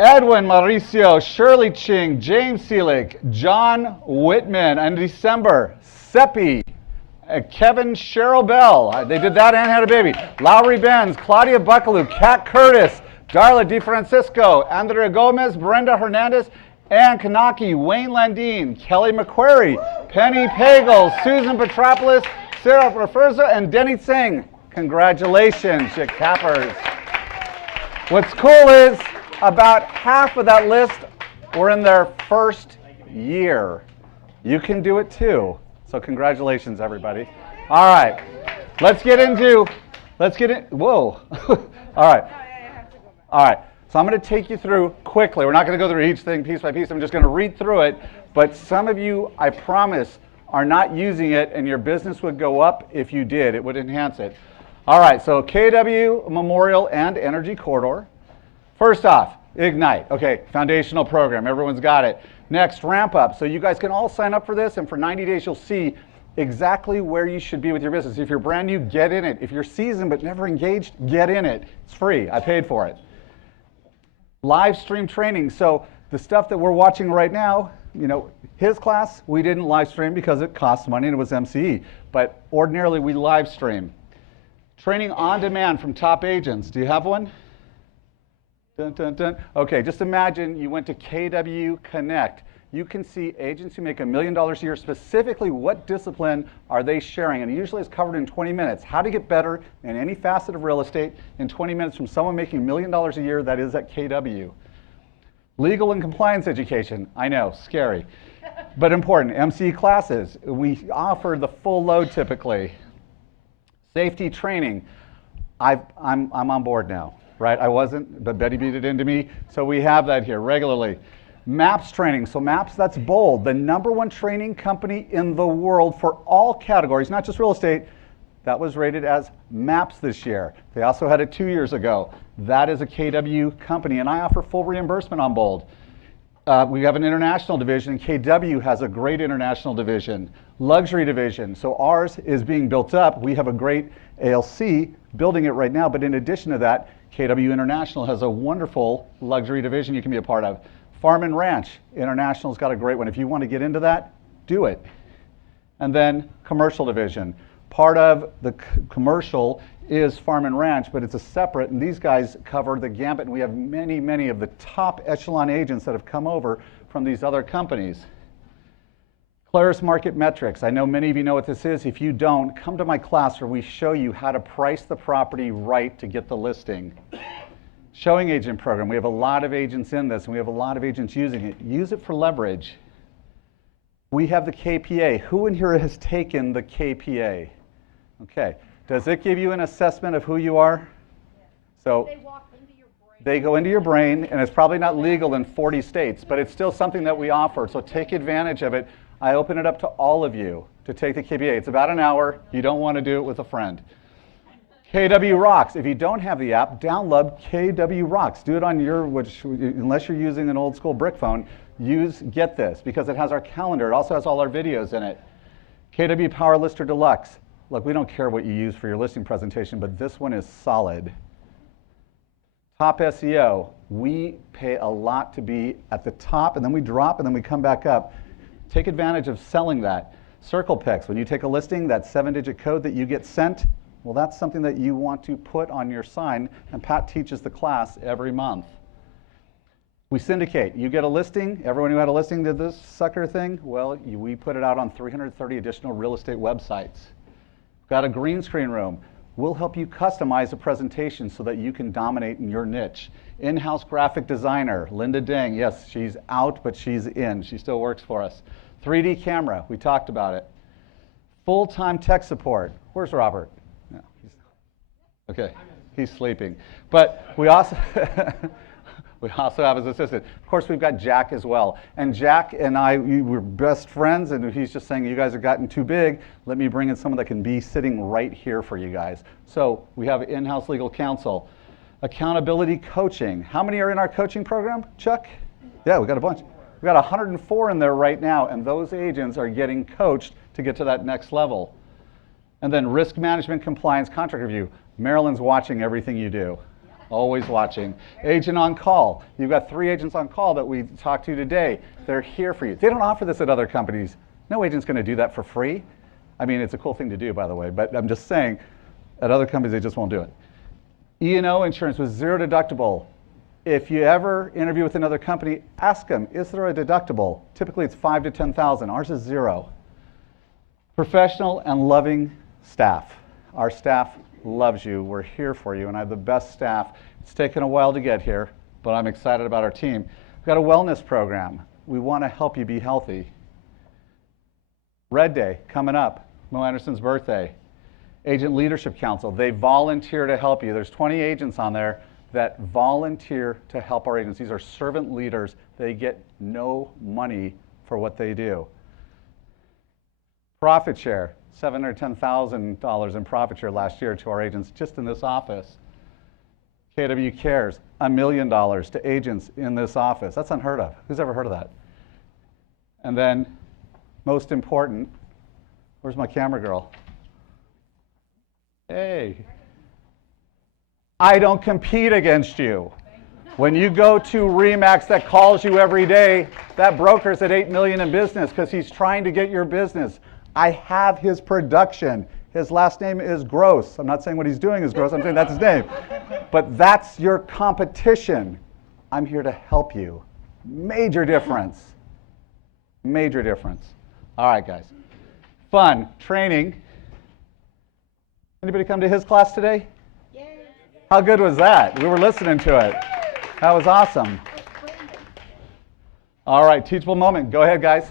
Edwin Mauricio, Shirley Ching, James Seelig, John Whitman, and December, Seppi, Kevin Cheryl Bell. They did that and had a baby. Lowry Benz, Claudia Buckaloo, Kat Curtis, Darla DeFrancisco, Andrea Gomez, Brenda Hernandez, Ann Kanaki, Wayne Landine, Kelly McQuarrie, Penny Pagel, Susan Petropoulos, Sarah Raferza, and Denny Singh. Congratulations, you cappers. What's cool is about half of that list were in their first year. You can do it too. So congratulations, everybody. All right, let's get in, whoa. All right. So I'm going to take you through quickly. We're not going to go through each thing piece by piece. I'm just going to read through it. But some of you, I promise, are not using it, and your business would go up if you did. It would enhance it. All right, so KW, Memorial, and Energy Corridor. First off, Ignite. Okay, foundational program. Everyone's got it. Next, Ramp Up. So you guys can all sign up for this, and for 90 days you'll see exactly where you should be with your business. If you're brand new, get in it. If you're seasoned but never engaged, get in it. It's free. I paid for it. Live stream training. So the stuff that we're watching right now, you know, his class, we didn't live stream because it costs money and it was MCE. But ordinarily we live stream. Training on demand from top agents. Do you have one? Dun, dun, dun. Okay, just imagine you went to KW Connect. You can see agents who make $1 million a year, specifically what discipline are they sharing, and it usually is covered in 20 minutes. How to get better in any facet of real estate in 20 minutes from someone making $1 million a year that is at KW. Legal and compliance education, I know, scary, but important. MCE classes, we offer the full load typically. Safety training, I'm on board now. Right, I wasn't, but Betty beat it into me. So we have that here regularly. MAPS training. So MAPS, that's bold. The #1 training company in the world for all categories, not just real estate. That was rated as MAPS this year. They also had it 2 years ago. That is a KW company, and I offer full reimbursement on bold. We have an international division, and KW has a great international division. Luxury division. So ours is being built up. We have a great ALC building it right now, but in addition to that, KW International has a wonderful luxury division you can be a part of. Farm and Ranch International's got a great one. If you want to get into that, do it. And then commercial division. Part of the commercial is Farm and Ranch, but it's a separate, and these guys cover the gambit, and we have many, many of the top echelon agents that have come over from these other companies. Claris Market Metrics. I know many of you know what this is. If you don't, come to my class where we show you how to price the property right to get the listing. Showing agent program. We have a lot of agents in this, and we have a lot of agents using it. Use it for leverage. We have the KPA. Who in here has taken the KPA? Okay. Does it give you an assessment of who you are? So they go into your brain, and it's probably not legal in 40 states, but it's still something that we offer. So take advantage of it. I open it up to all of you to take the KPA. It's about an hour. You don't want to do it with a friend. KW Rocks. If you don't have the app, download KW Rocks. Do it on your, unless you're using an old school brick phone, get this because it has our calendar. It also has all our videos in it. KW Power Lister Deluxe. Look, we don't care what you use for your listing presentation, but this one is solid. Top SEO. We pay a lot to be at the top, and then we drop, and then we come back up. Take advantage of selling that. Circle picks. When you take a listing, that 7-digit code that you get sent, well, that's something that you want to put on your sign, and Pat teaches the class every month. We syndicate. You get a listing. Everyone who had a listing did this sucker thing. Well, we put it out on 330 additional real estate websites. Got a green screen room. We'll help you customize a presentation so that you can dominate in your niche. In-house graphic designer, Linda Deng. Yes, she's out, but she's in. She still works for us. 3D camera. We talked about it. Full-time tech support. Where's Robert? No, okay, he's sleeping. But we also we also have his assistant. Of course, we've got Jack as well. And Jack and I, we were best friends, and he's just saying, you guys have gotten too big. Let me bring in someone that can be sitting right here for you guys. So we have in-house legal counsel. Accountability coaching. How many are in our coaching program, Chuck? Yeah, we got a bunch. We got 104 in there right now, and those agents are getting coached to get to that next level. And then risk management, compliance, contract review. Marilyn's watching everything you do. Always watching. Agent on call. You've got 3 agents on call that we talked to today. They're here for you. They don't offer this at other companies. No agent's going to do that for free. I mean, it's a cool thing to do, by the way, but I'm just saying, at other companies, they just won't do it. E&O insurance with 0 deductible. If you ever interview with another company, ask them, is there a deductible? Typically, it's $5,000 to $10,000. Ours is 0. Professional and loving staff. Our staff loves you. We're here for you, and I have the best staff. It's taken a while to get here, but I'm excited about our team. We've got a wellness program. We want to help you be healthy. Red Day coming up, Mo Anderson's birthday. Agent Leadership Council, they volunteer to help you. There's 20 agents on there that volunteer to help our agents. These are servant leaders. They get no money for what they do. Profit share, $710,000 in profit share last year to our agents just in this office. KW Cares, $1 million to agents in this office. That's unheard of. Who's ever heard of that? And then, most important, where's my camera girl? Hey. I don't compete against you. When you go to RE/MAX that calls you every day, that broker's at $8 million in business because he's trying to get your business. I have his production. His last name is Gross. I'm not saying what he's doing is gross. I'm saying that's his name. But that's your competition. I'm here to help you. Major difference. Major difference. All right, guys. Fun. Training. Anybody come to his class today? Yay. How good was that? We were listening to it. That was awesome. All right, teachable moment. Go ahead, guys.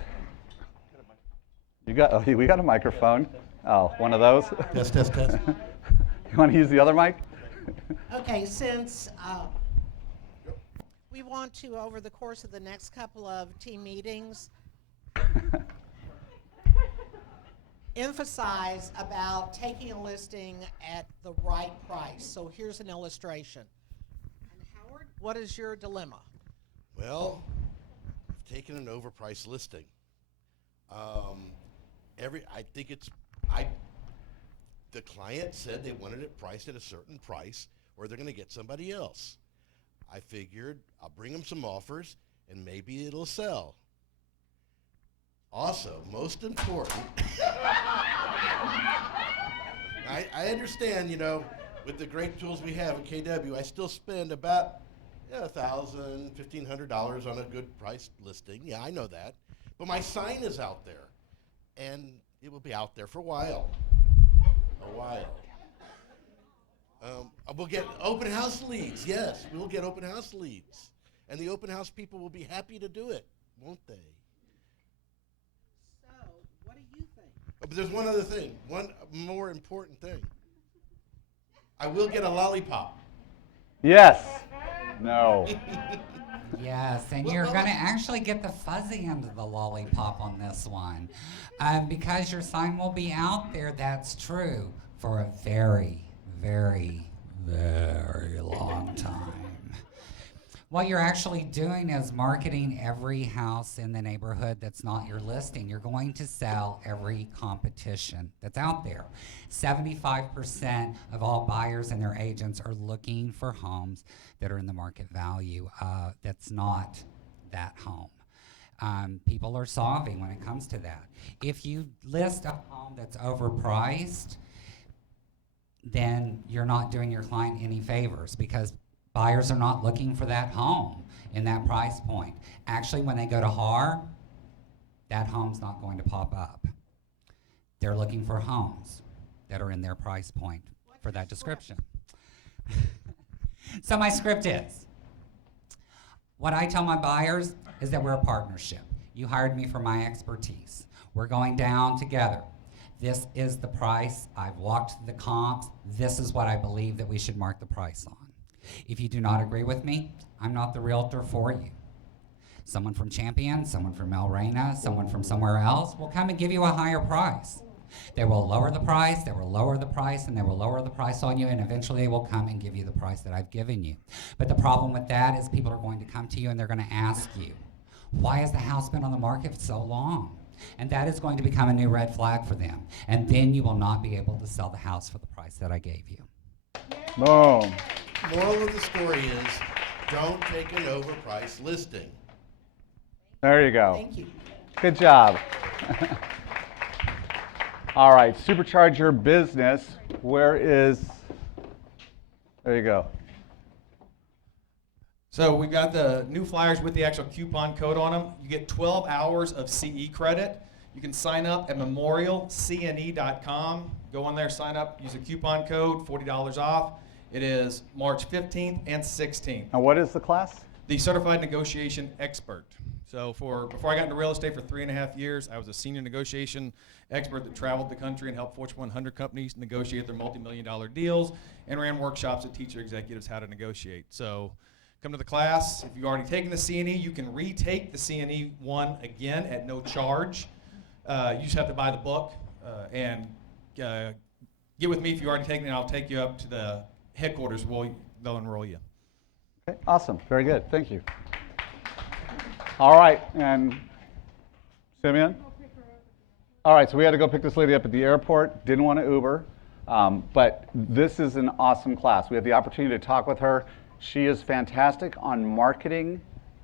We got a microphone. Oh, one of those? Test, test, test. You want to use the other mic? Okay, since we want to, over the course of the next couple of team meetings, emphasize about taking a listing at the right price. So here's an illustration. And Howard, what is your dilemma? Well, I've taken an overpriced listing. The client said they wanted it priced at a certain price or they're going to get somebody else. I figured I'll bring them some offers and maybe it'll sell. Also, most important, I understand, with the great tools we have at KW, I still spend about $1,000, $1,500 on a good priced listing. Yeah, I know that. But my sign is out there, and it will be out there for a while. We'll get open house leads. Yes, we'll get open house leads. And the open house people will be happy to do it, won't they? So, what do you think? But there's one other thing, one more important thing. I will get a lollipop. Yes. No. Yes, and you're going to actually get the fuzzy end of the lollipop on this one. Because your sign will be out there, that's true, for a very, very, very long time. What you're actually doing is marketing every house in the neighborhood that's not your listing. You're going to sell every competition that's out there. 75% of all buyers and their agents are looking for homes that are in the market value that's not that home. People are solving when it comes to that. If you list a home that's overpriced, then you're not doing your client any favors because buyers are not looking for that home in that price point. Actually, when they go to HAR, that home's not going to pop up. They're looking for homes that are in their price point for that description. So my script is, what I tell my buyers is that we're a partnership. You hired me for my expertise. We're going down together. This is the price. I've walked the comps. This is what I believe that we should mark the price on. If you do not agree with me, I'm not the realtor for you. Someone from Champion, someone from El Reina, someone from somewhere else will come and give you a higher price. They will lower the price, they will lower the price, and they will lower the price on you, and eventually they will come and give you the price that I've given you. But the problem with that is people are going to come to you and they're going to ask you, why has the house been on the market for so long? And that is going to become a new red flag for them. And then you will not be able to sell the house for the price that I gave you. Boom. Moral of the story is, don't take an overpriced listing. There you go. Thank you. Good job. All right, supercharge your business. Where is, there you go. So we've got the new flyers with the actual coupon code on them. You get 12 hours of CE credit. You can sign up at memorialcne.com. Go on there, sign up, use a coupon code, $40 off. It is March 15th and 16th. And what is the class? The Certified Negotiation Expert. So before I got into real estate for 3.5 years, I was a senior negotiation expert that traveled the country and helped Fortune 100 companies negotiate their multi-million-dollar deals and ran workshops that teach their executives how to negotiate. So come to the class. If you've already taken the CNE, you can retake the CNE 1 again at no charge. You just have to buy the book and get with me if you've already taken it. I'll take you up to the headquarters. They'll enroll you. Okay, awesome. Very good. Thank you. All right, and Simeon? All right, so we had to go pick this lady up at the airport. Didn't want to Uber, but this is an awesome class. We had the opportunity to talk with her. She is fantastic on marketing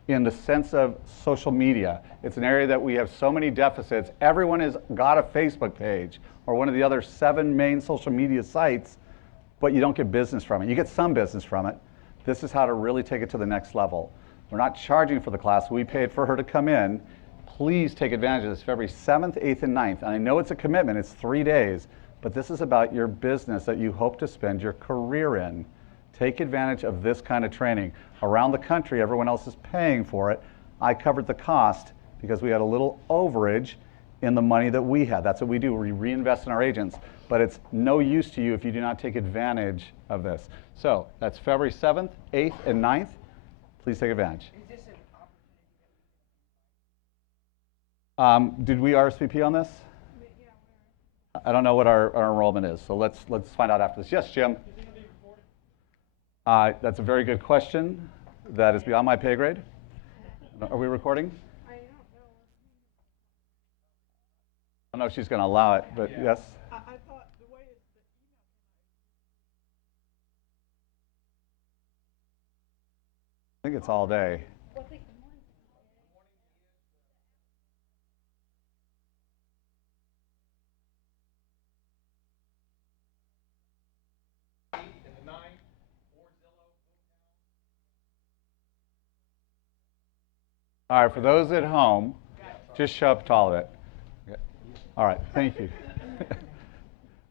in the sense of social media. It's an area that we have so many deficits. Everyone has got a Facebook page or one of the other 7 main social media sites, but you don't get business from it. You get some business from it. This is how to really take it to the next level. We're not charging for the class. We paid for her to come in. Please take advantage of this February 7th, 8th, and 9th. And I know it's a commitment. It's 3 days. But this is about your business that you hope to spend your career in. Take advantage of this kind of training. Around the country, everyone else is paying for it. I covered the cost because we had a little overage in the money that we had. That's what we do. We reinvest in our agents. But it's no use to you if you do not take advantage of this. So that's February 7th, 8th, and 9th. Please take advantage. Is this an Did we RSVP on this? I don't know what our enrollment is, so let's find out after this. Yes, Jim? That's a very good question. That is beyond my pay grade. Are we recording? I don't know if she's going to allow it, but yeah. Yes? I thought the way the email I think it's all day. All right, for those at home, just show up to all of it. Okay. All right, thank you.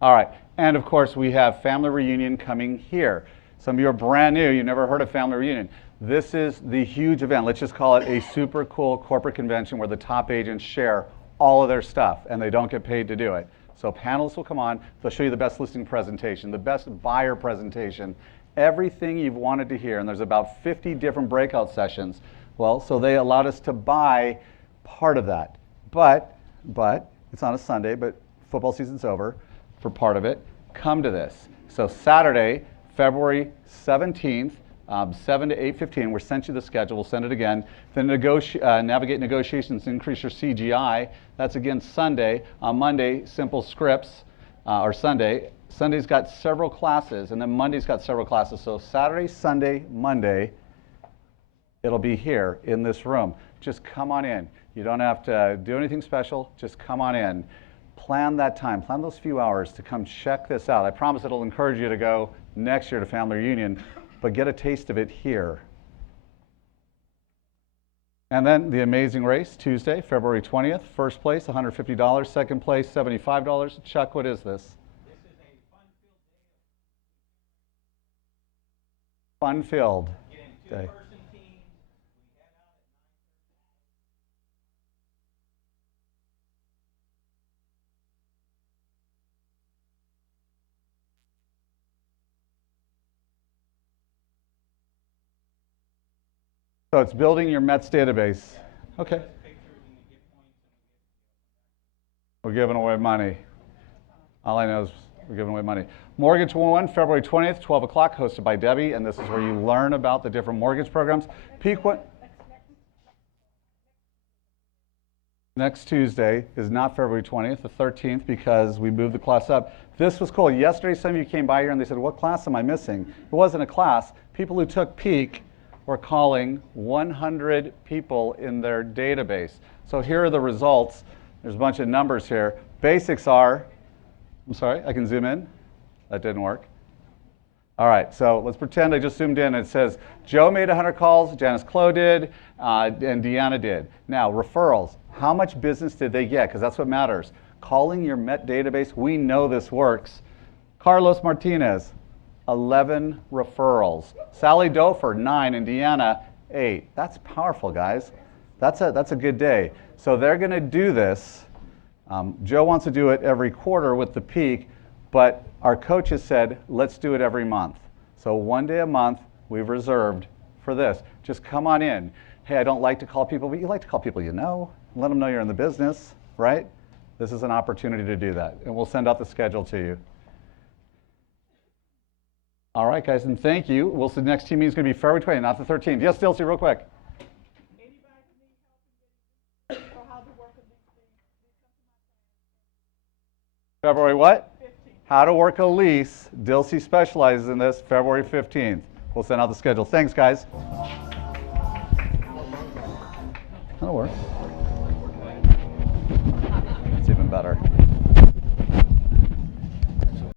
All right, and of course we have family reunion coming here. Some of you are brand new, you've never heard of Family Reunion. This is the huge event. Let's just call it a super cool corporate convention where the top agents share all of their stuff and they don't get paid to do it. So panelists will come on, they'll show you the best listing presentation, the best buyer presentation, everything you've wanted to hear, and there's about 50 different breakout sessions. Well, so they allowed us to buy part of that. But it's on a Sunday, but football season's over for part of it. Come to this. So Saturday, February 17th, 7 to 8:15, we sent you the schedule, we'll send it again. Then navigate negotiations, increase your CGI. That's again Sunday. On Monday, simple scripts, or Sunday. Sunday's got several classes, and then Monday's got several classes. So Saturday, Sunday, Monday, it'll be here in this room. Just come on in. You don't have to do anything special, just come on in. Plan that time, plan those few hours to come check this out. I promise it'll encourage you to go next year to Family Reunion, but get a taste of it here. And then the Amazing Race, Tuesday, February 20th. First place, $150. Second place, $75. Chuck, what is this? This is a Fun-filled day. two-person teams. We head out at 9:30. So it's building your Mets database. Okay. We're giving away money. All I know is we're giving away money. Mortgage 101, February 20th, 12 o'clock, hosted by Debbie, and this is where you learn about the different mortgage programs. Peak one. Next Tuesday is not February 20th, the 13th, because we moved the class up. This was cool. Yesterday, some of you came by here and they said, what class am I missing? It wasn't a class. People who took Peak were calling 100 people in their database. So here are the results. There's a bunch of numbers here. Basics are, I'm sorry, I can zoom in. That didn't work. All right, so let's pretend I just zoomed in. It says Joe made 100 calls, Janice Clow did, and Deanna did. Now, referrals. How much business did they get? Because that's what matters. Calling your Met database, we know this works. Carlos Martinez, 11 referrals. Sally Dofer, 9, and Deanna, 8. That's powerful, guys. That's a good day. So they're going to do this. Joe wants to do it every quarter with the Peak, but our coaches said, let's do it every month. So one day a month we've reserved for this. Just come on in. Hey, I don't like to call people, but you like to call people you know. Let them know you're in the business, right? This is an opportunity to do that. And we'll send out the schedule to you. All right, guys, and thank you. We'll see the next team meeting is going to be February 20th, not the 13th. Yes, Dilsey, real quick. February what? 15th. How to work a lease. Dilsey specializes in this. February 15th. We'll send out the schedule. Thanks, guys. That'll work. It's even better.